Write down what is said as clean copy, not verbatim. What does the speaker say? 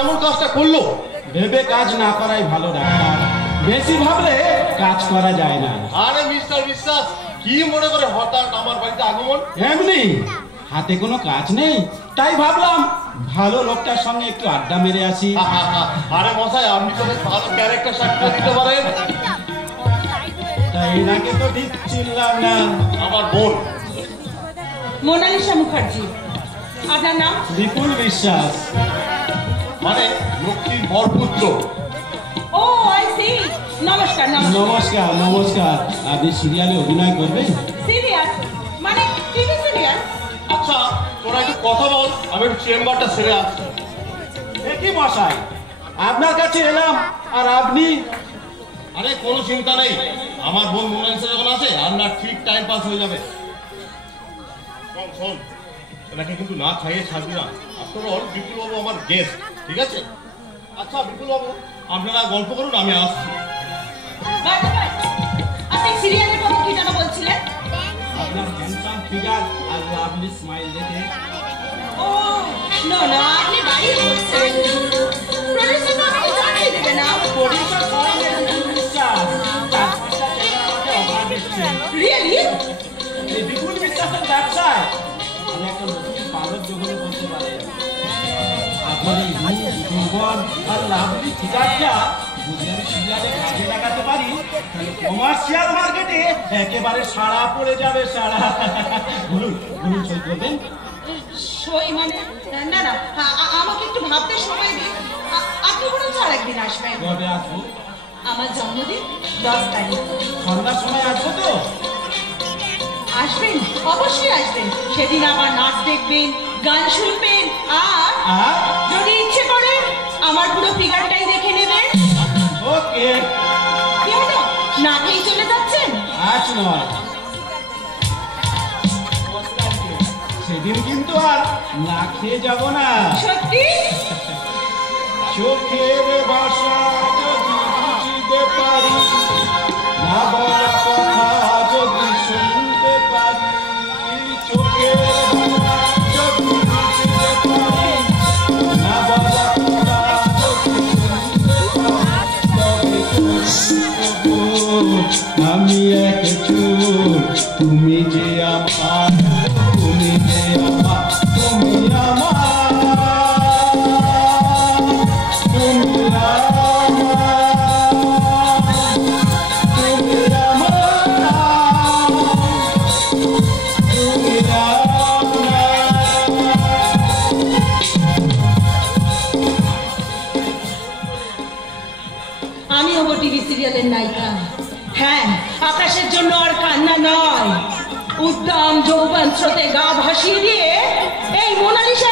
এমন কাজটা করলো? ভেবে কাজ না করাই ভালো ডাক্তার, বেশি ভাবলে কাজ করা যায় না। আরে মিস্টার বিশ্বাস, কি মনে করে হঠাৎ আমার বাড়িতে আগমন? এমনি হাতে কোনো কাজ নেই, তাই ভাবলাম ভালো লোকটার সঙ্গে একটু আড্ডা মেরে আসি। আরে মশাই, আপনি তো বেশ ভালো ক্যারেক্টার সাক্ষাৎ দিতে পারেন। তাই এনাকে তো ঠিক চিনলাম না। আমার বোন মোনালিসা মুখার্জি। আপনার নাম? বিপুল বিশ্বাস। মানে লক্ষ্মীর বরপুত্র। ও আই সি। নমস্কার। নমস্কার নমস্কার। আপনি সিরিয়ালে অভিনয় করবেন? সিরিয়াল মানে টিভি সিরিয়াল? আচ্ছা তোরা একটু কথা বল, আমি একটু চেম্বারটা সেরে আসছি। কি মশাই, আপনার কাছে এলাম আর আপনি? আরে কোনো চিন্তা নেই, আমার বোন মোনালিসা যখন আছে আপনার ঠিক টাইম পাস হয়ে যাবে। শোন, এনাকে কিন্তু না খাইয়ে ছাড়বি না। আফটার অল বিপুলবাবু আমার গেস্ট, ঠিক আছে? আচ্ছা বিপুলবাবু, আপনারা গল্প করুন, আমি আসছি। আপনি সিরিয়ালের কথা কি যেন বলছিলেন? আপনার হ্যান্ডসাম ফিগার আর লাভলি স্মাইল দেখে। ও না, আপনি বাড়ি বলছেন। প্রডিউসার তো আমাকে জানিয়ে দেবে না। প্রডিউসার করেন বিপুল বিশ্বাস, তার পাঁচটা ছেলে আমাকে অফার দিচ্ছে। রিয়েলি? এই বিপুল বিশ্বাসের ব্যবসায় আমি একটা নতুন পালক জগতে বলতে পারি। আপনার এই যৌবন আর লাভলি ফিগারটা যদি আমি সিরিয়ালে কাজে লাগাতে পারি, তাহলে কমার্শিয়াল মার্কেটে একেবারে সাড়া পড়ে যাবে, সাড়া। বলুন সই করবেন? সই মানে? না আমাকে একটু ভাবতে সময় দিন। আপনি বরং আর একদিন আসবেন। কবে আসবো? আমার জন্মদিন 10 তারিখ। সন্ধ্যার সময় আসবো তো? আসবেন, অবশ্যই আসবেন। সেদিন আমার নাচ দেখবেন, গান শুনবেন, আর যদি ইচ্ছে করে আমার পুরো ফিগারটাই দেখে নেবেন। ওকে। কি হলো, না খেয়ে চলে যাচ্ছেন? আজ নয়, সেদিন কিন্তু আর না খেয়ে যাব না। সত্যি? চোখের ভাষা যদি বুঝতে পারি, না বলা কথা যদি শুনতে পারি, চোখের ভাষা যদি বুঝতে পারি, না বলা কথা যদি শুনতে পারি, তবে আমি এক চোর, তুমি যে আমার, তুমি যে আমার, তুমি আমার, তুমি আমি হবো টিভি সিরিয়ালের নায়িকা। হ্যাঁ, আকাশের জন্য আর কান্না নয়, উদ্দাম যৌবন স্রোতে গা ভাসিয়ে দিয়ে এই মোনালিসা